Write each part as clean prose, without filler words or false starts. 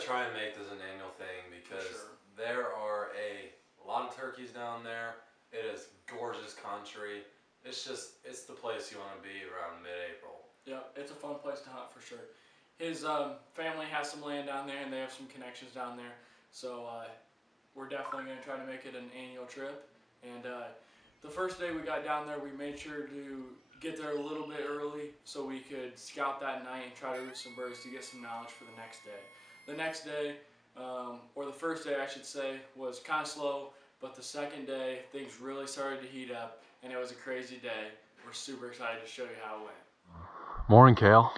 to try and make this an annual thing because there are a lot of turkeys down there. It is gorgeous country. It's the place you want to be around mid-April. Yep, it's a fun place to hunt for sure. His family has some land down there and they have some connections down there. So we're definitely going to try to make it an annual trip. And the first day we got down there, we made sure to get there a little bit early so we could scout that night and try to root some birds to get some knowledge for the next day. The next day, or the first day I should say, was kind of slow, but the second day things really started to heat up and it was a crazy day. We're super excited to show you how it went. Morning, Cael.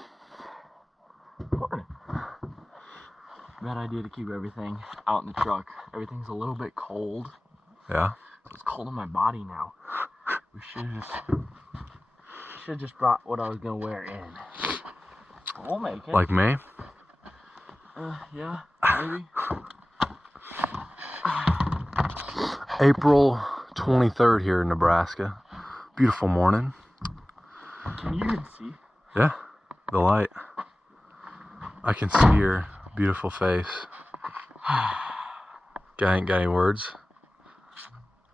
Morning. Bad idea to keep everything out in the truck. Everything's a little bit cold. Yeah. So it's cold on my body now. We should have just brought what I was gonna wear in. We'll make it. Like me? Yeah, maybe. April 23rd here in Nebraska. Beautiful morning. Can you even see? Yeah, the light. I can see your beautiful face. Got any words?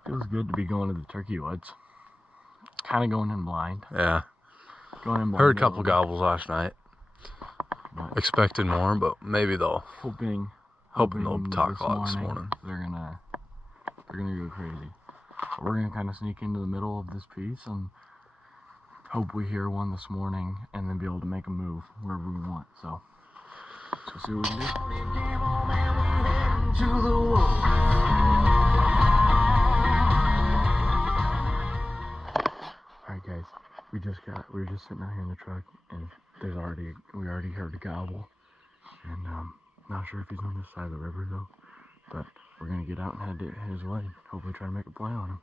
Feels good to be going to the turkey woods. Kind of going in blind. Yeah. Going in blind. Heard a couple gobbles last night. But expected more, but maybe they'll. Hoping they'll talk a lot this morning. They're gonna go crazy. But we're gonna kind of sneak into the middle of this piece and hope we hear one this morning, and then be able to make a move wherever we want. So let's see what we can do. Alright guys, we were just sitting out here in the truck, and we already heard a gobble, and not sure if he's on this side of the river though, but we're gonna get out and head his way, hopefully try to make a play on him.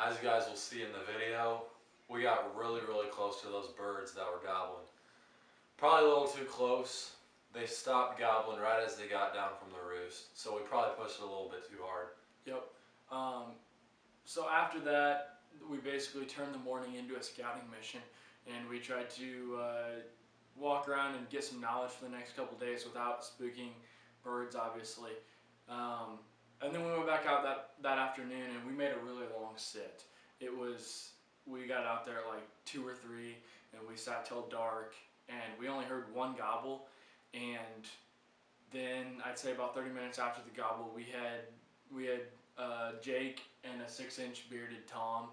As you guys will see in the video, we got really, really close to those birds that were gobbling. Probably a little too close. They stopped gobbling right as they got down from the roost, so we probably pushed it a little bit too hard. Yep. So after that, we basically turned the morning into a scouting mission, and we tried to walk around and get some knowledge for the next couple days without spooking birds, obviously. And then we went back out that afternoon, and we made a really long sit. We got out there at like 2 or 3, and we sat till dark, and we only heard one gobble. And then I'd say about 30 minutes after the gobble, we had Jake and a 6-inch bearded Tom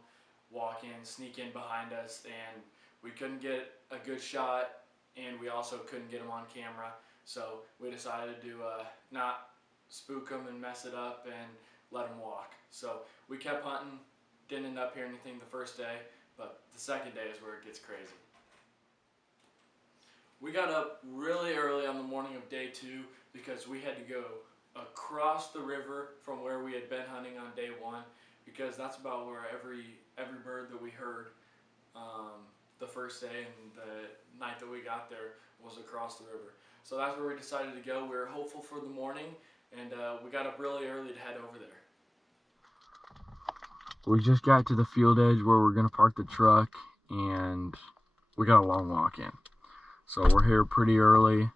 sneak in behind us, and we couldn't get a good shot, and we also couldn't get them on camera. So we decided to not spook them and mess it up and let them walk. So we kept hunting, didn't end up hearing anything the first day, but the second day is where it gets crazy. We got up really early on the morning of day 2 because we had to go across the river from where we had been hunting on day 1, because that's about where every bird that we heard the first day and the night that we got there was across the river. So that's where we decided to go. We were hopeful for the morning, and we got up really early to head over there. We just got to the field edge where we're going to park the truck, and we got a long walk in. So we're here pretty early,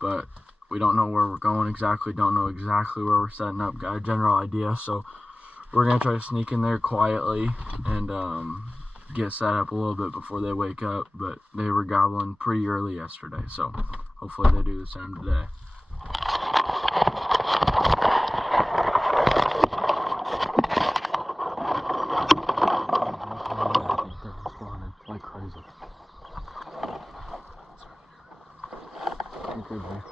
but we don't know where we're going exactly, don't know exactly where we're setting up, got a general idea. So we're going to try to sneak in there quietly and get set up a little bit before they wake up. But they were gobbling pretty early yesterday, so hopefully they do the same today. Like crazy. You're good, man.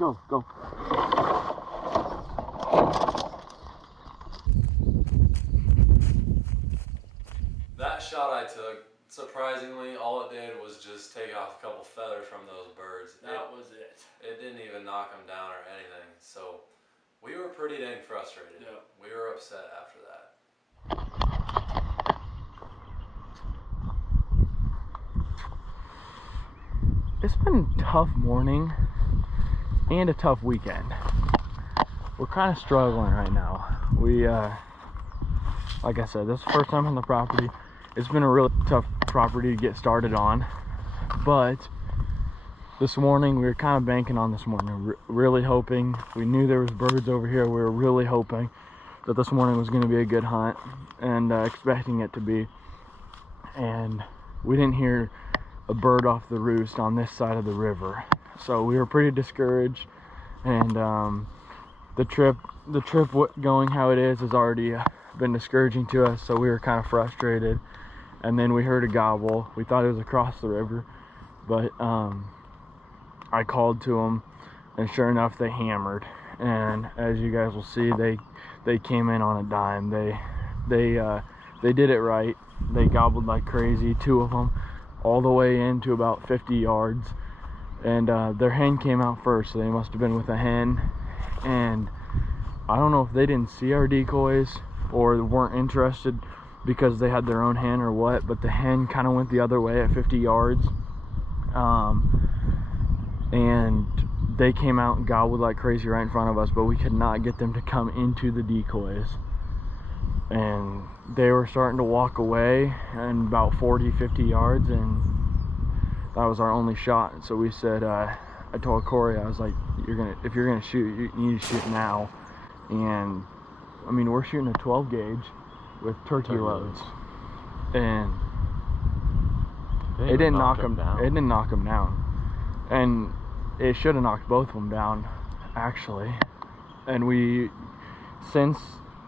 Go, go. That shot I took, surprisingly, all it did was just take off a couple feathers from those birds. That was it. It didn't even knock them down or anything. So we were pretty dang frustrated. Yep. We were upset after that. It's been a tough morning and a tough weekend. We're kind of struggling right now. We, like I said, this is the first time on the property. It's been a really tough property to get started on, but this morning we were kind of banking on this morning, really hoping. We knew there was birds over here. We were really hoping that this morning was going to be a good hunt, and expecting it to be. And we didn't hear a bird off the roost on this side of the river, so we were pretty discouraged. And the trip going how it is has already been discouraging to us, so we were kind of frustrated. And then we heard a gobble. We thought it was across the river, but I called to them, and sure enough, they hammered. And as you guys will see, they came in on a dime. They did it right. They gobbled like crazy, 2 of them, all the way into about 50 yards. And their hen came out first, so they must have been with a hen. And I don't know if they didn't see our decoys or weren't interested because they had their own hen or what, but the hen kind of went the other way at 50 yards. And they came out and gobbled like crazy right in front of us, but we could not get them to come into the decoys. And they were starting to walk away in about 40-50 yards, and that was our only shot. So we said, I told Cory, I was like, if you're gonna shoot, you need to shoot now. And I mean, we're shooting a 12 gauge with turkey loads, and it didn't knock them down. It didn't knock them down, and it should have knocked both of them down, actually. And since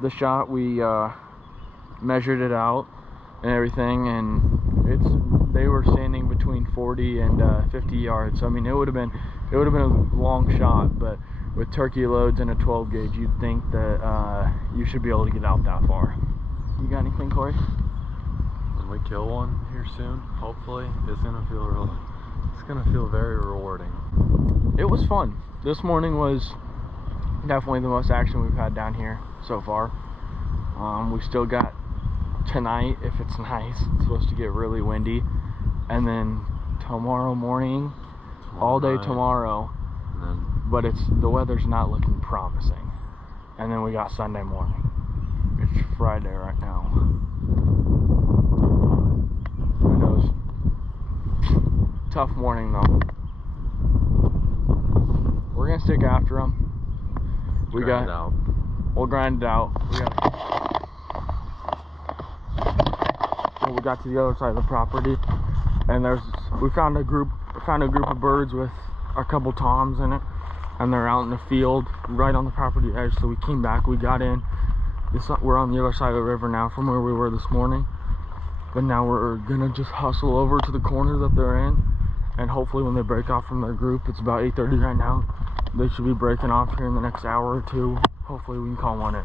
the shot, we measured it out and everything, and they were standing between 40 and 50 yards. So I mean, it would have been a long shot, but with turkey loads and a 12 gauge, you'd think that you should be able to get out that far. You got anything, Cory? When we kill one here soon, hopefully, it's gonna feel very rewarding. It was fun. This morning was definitely the most action we've had down here so far. We still got tonight, if it's nice. It's supposed to get really windy, and then tomorrow morning, all day tomorrow. But the weather's not looking promising. And then we got Sunday morning. It's Friday right now. Who knows? Tough morning though. We're gonna stick after them. We'll grind it out. We got to the other side of the property, and we found a group of birds with a couple toms in it, and they're out in the field right on the property edge. So we came back, we got in. We're on the other side of the river now from where we were this morning, but now we're gonna just hustle over to the corner that they're in, and hopefully when they break off from their group, it's about 8:30 right now, they should be breaking off here in the next hour or two. Hopefully we can call one in.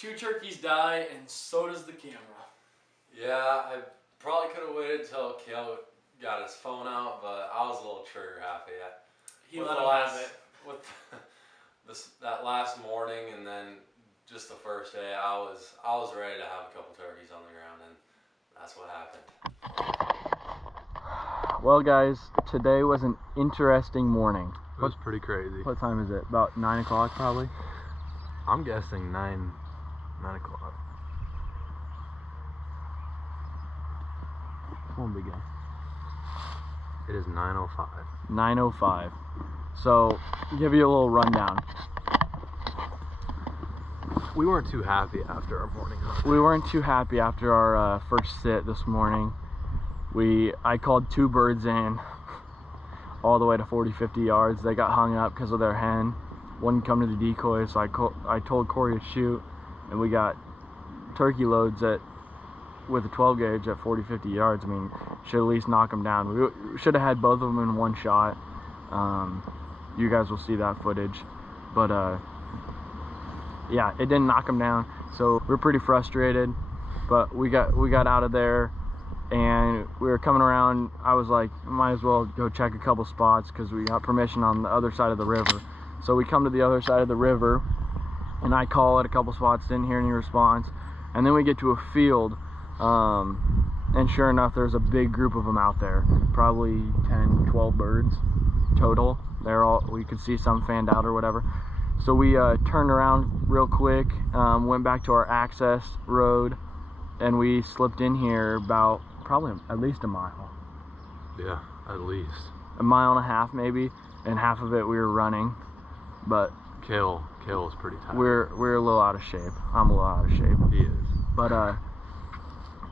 2 turkeys die, and so does the camera. Yeah, I probably could have waited until Cael got his phone out, but I was a little trigger happy. He let him have it. With that last morning and then just the first day, I was ready to have a couple turkeys on the ground, and that's what happened. Well, guys, today was an interesting morning. It was pretty crazy. What time is it? About 9 o'clock, probably? I'm guessing 9 o'clock. Come on, big guy. It is 9:05. 9:05. So, give you a little rundown. We weren't too happy after our morning hunt. We weren't too happy after our first sit this morning. I called 2 birds in all the way to 40-50 yards. They got hung up because of their hen. Wouldn't come to the decoy, so I told Cory to shoot, and we got turkey loads with a 12 gauge at 40-50 yards. I mean, should at least knock them down. We should have had both of them in one shot. You guys will see that footage, but yeah, it didn't knock them down, so we're pretty frustrated. But we got out of there, and we were coming around. I was like, might as well go check a couple spots because we got permission on the other side of the river. So we come to the other side of the river, and I call at a couple spots, didn't hear any response. And then we get to a field, and sure enough, there's a big group of them out there, probably 10, 12 birds total. We could see some fanned out or whatever. So we turned around real quick, went back to our access road, and we slipped in here about probably at least a mile. Yeah, at least. A mile and a half maybe, and half of it we were running. But Cael is pretty tired. We're a little out of shape. I'm a little out of shape. He is. But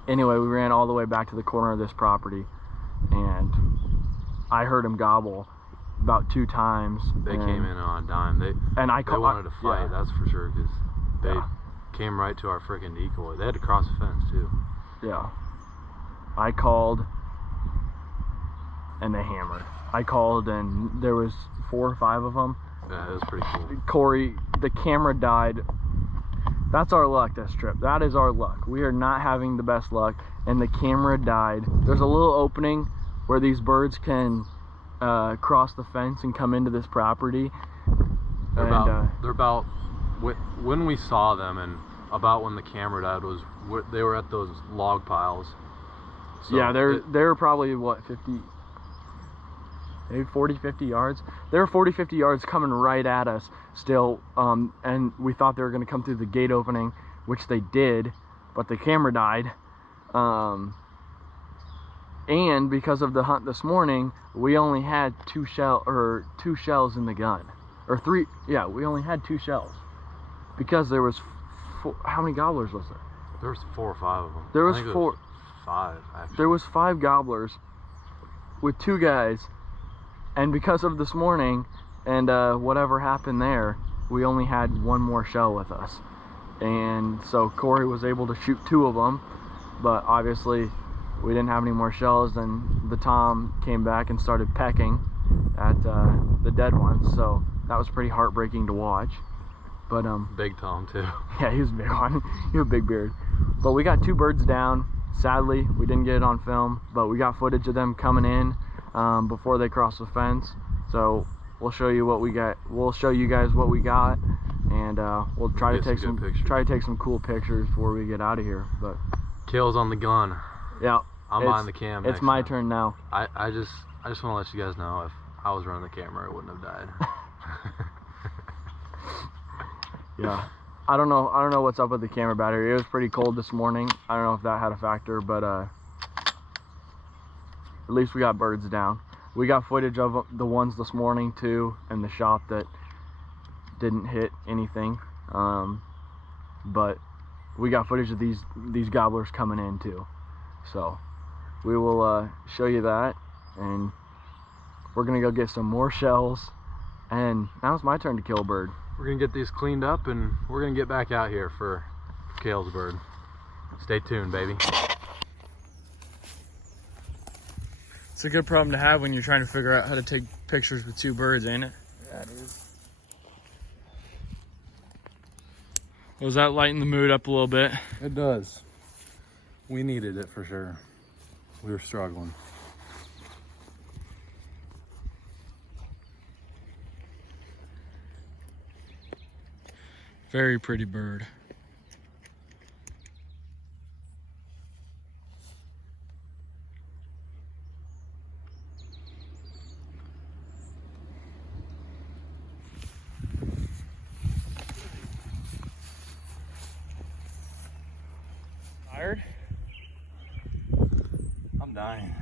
anyway, we ran all the way back to the corner of this property, and I heard him gobble about 2 times. They came in on a dime. They wanted to fight, yeah. that's for sure, because they came right to our freaking decoy. They had to cross the fence too. Yeah. I called, and they hammered. I called, and there was 4 or 5 of them. Yeah, it was pretty cool. Cory, the camera died. That's our luck this trip. That is our luck. We are not having the best luck, and the camera died. There's a little opening where these birds can cross the fence and come into this property. They're about when we saw them, and about when the camera died was they were at those log piles. So yeah, they're probably what, 50, maybe 40-50 yards. They were 40-50 yards coming right at us still, and we thought they were going to come through the gate opening, which they did, but the camera died. And because of the hunt this morning, we only had 2 shells in the gun, or 3. Yeah, we only had 2 shells because there was how many gobblers was there? There was 4 or 5 of them. There was I think 4. It was 5 actually. There was 5 gobblers with 2 guys, and because of this morning and whatever happened there, we only had 1 more shell with us, and so Cory was able to shoot 2 of them, but obviously we didn't have any more shells, and the tom came back and started pecking at the dead ones, so that was pretty heartbreaking to watch. But big tom too. Yeah, he was a big one. He had a big beard. But we got 2 birds down. Sadly, we didn't get it on film, but we got footage of them coming in before they crossed the fence. So we'll show you what we got. We'll show you guys what we got, and we'll try to take some cool pictures before we get out of here. But Cael's on the gun. Yeah, I'm behind the cam. It's my turn now. I just want to let you guys know, if I was running the camera, it wouldn't have died. Yeah, I don't know what's up with the camera battery. It was pretty cold this morning. I don't know if that had a factor, but at least we got birds down. We got footage of the ones this morning too, in the shop that didn't hit anything. But we got footage of these gobblers coming in too. So we will show you that, and we're gonna go get some more shells, and now it's my turn to kill a bird. We're gonna get these cleaned up, and we're gonna get back out here for Cael's bird. Stay tuned, baby. It's a good problem to have when you're trying to figure out how to take pictures with 2 birds, ain't it? Yeah, it is. Was that lighten the mood up a little bit? It does. We needed it for sure. We were struggling. Very pretty bird. Tired? I'm dying.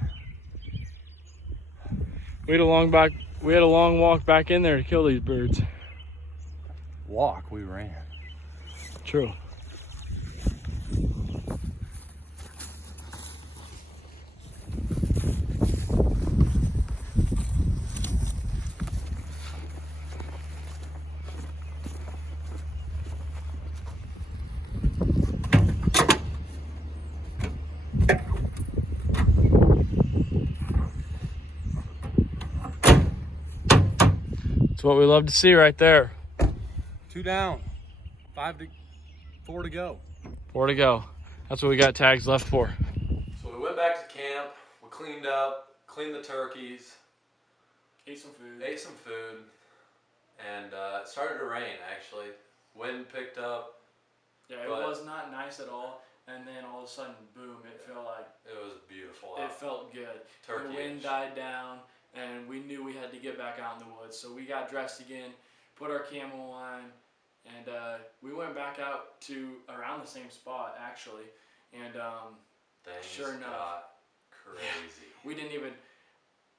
We had a long walk back in there to kill these birds. Walk, we ran. True. That's what we love to see right there. 2 down, 4 to go. 4 to go. That's what we got tags left for. So we went back to camp, we cleaned up, cleaned the turkeys, Ate some food. and it started to rain actually. Wind picked up. Yeah, it was not nice at all. And then all of a sudden, boom, it felt like... It was beautiful It out. felt good. Turkey-ish. The wind died down, and we knew we had to get back out in the woods. So we got dressed again, put our camo on, and we went back out to around the same spot, actually. And Things sure enough, got crazy. we didn't even...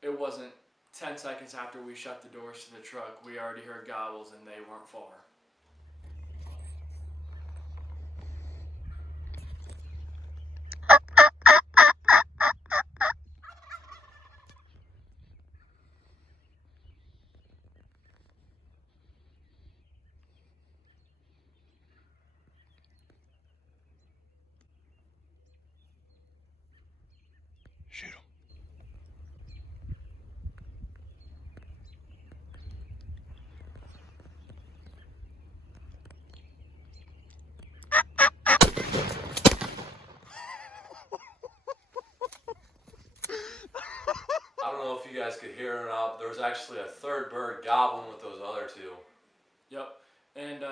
It wasn't 10 seconds after we shut the doors to the truck, we already heard gobbles, and they weren't far. Shoot 'em. I don't know if you guys could hear it or not, but there was actually a third bird gobbling with those other two. Yep. And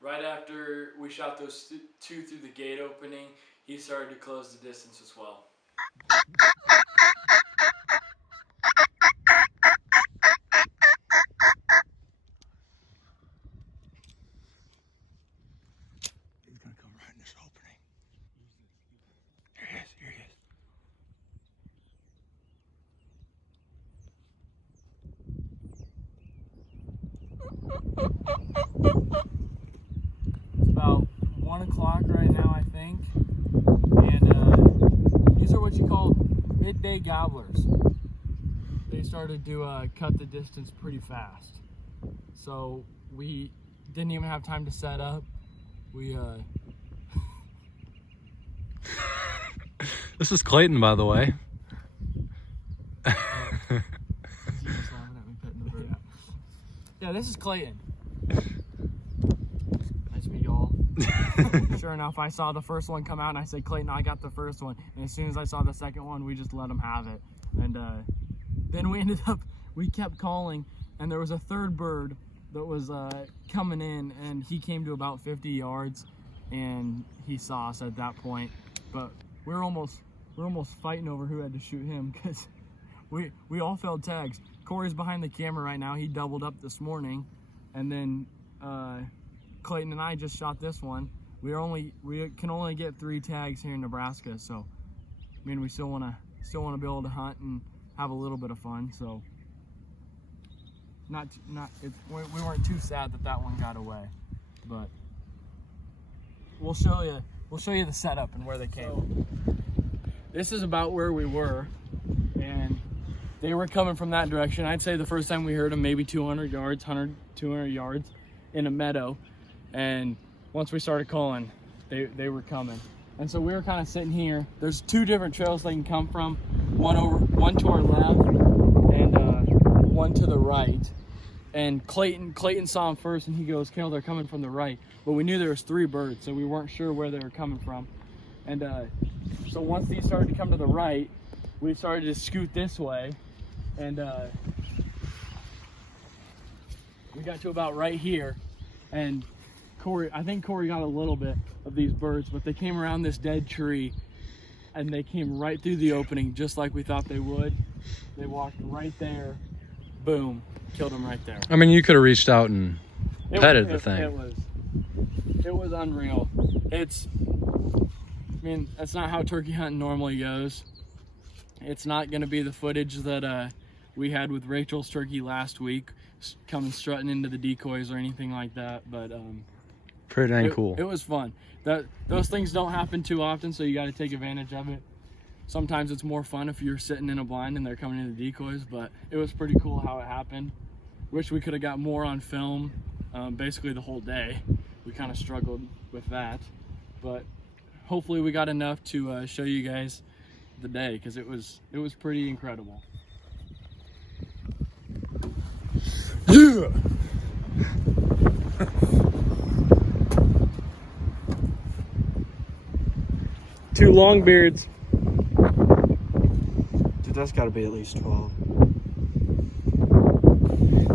right after we shot those two through the gate opening, he started to close the distance as well. He's gonna come right in this opening. Here he is, here he is. It's about 1 o'clock right now, I think. And these are what you call midday gobblers. They started to cut the distance pretty fast. So we didn't even have time to set up. We This is Clayton, by the way. Yeah, this is Clayton. Nice to meet y'all. Sure enough, I saw the first one come out and I said, Clayton, I got the first one. And as soon as I saw the second one, we just let him have it. And then we kept calling, and there was a third bird that was coming in, and he came to about 50 yards, and he saw us at that point. But we're almost fighting over who had to shoot him, because we all failed tags. Cory's behind the camera right now. He doubled up this morning, and then Clayton and I just shot this one. We can only get 3 tags here in Nebraska, so I mean we still want to be able to hunt and have a little bit of fun. So we weren't too sad that one got away, but we'll show you the setup and where they came. So, this is about where we were, and they were coming from that direction. I'd say the first time we heard them, maybe 200 yards in a meadow. And once we started calling, they were coming. And so we were kind of sitting here. There's 2 different trails they can come from. One to our left and one to the right. And Clayton saw them first, and he goes, "Cael, they're coming from the right." But we knew there was 3 birds, so we weren't sure where they were coming from. And so once these started to come to the right, we started to scoot this way, and we got to about right here. And I think Cory got a little bit of these birds, but they came around this dead tree, and they came right through the opening, just like we thought they would. They walked right there, boom, killed them right there. I mean, you could have reached out and petted the thing. It was unreal. I mean, that's not how turkey hunting normally goes. It's not going to be the footage that we had with Rachel's turkey last week, coming strutting into the decoys or anything like that. But pretty dang cool. It was fun. Those things don't happen too often, so you got to take advantage of it. Sometimes it's more fun if you're sitting in a blind and they're coming into the decoys, but it was pretty cool how it happened. Wish we could have got more on film, basically the whole day. We kind of struggled with that, but hopefully we got enough to show you guys the day, because it was pretty incredible. Yeah. 2 longbeards. Dude, that's got to be at least 12.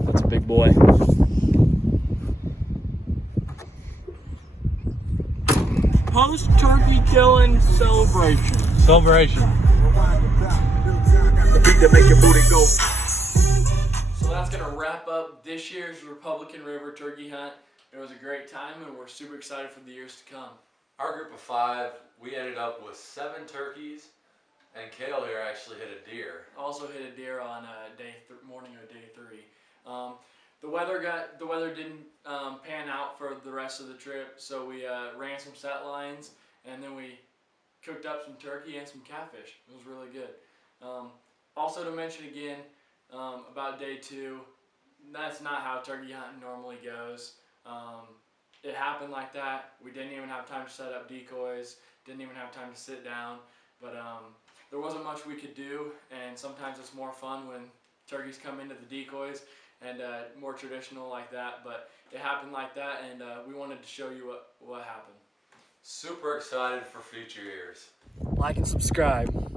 That's a big boy. Post-turkey killing celebration. Celebration. So that's going to wrap up this year's Republican River turkey hunt. It was a great time, and we're super excited for the years to come. Our group of 5, we ended up with 7 turkeys, and Cael here actually hit a deer. Also hit a deer on morning of day 3. The weather didn't pan out for the rest of the trip, so we ran some set lines, and then we cooked up some turkey and some catfish. It was really good. Also to mention again about day 2, that's not how turkey hunting normally goes. It happened like that. We didn't even have time to set up decoys, didn't even have time to sit down, but there wasn't much we could do, and sometimes it's more fun when turkeys come into the decoys and more traditional like that, but it happened like that, and we wanted to show you what happened. Super excited for future years. Like and subscribe.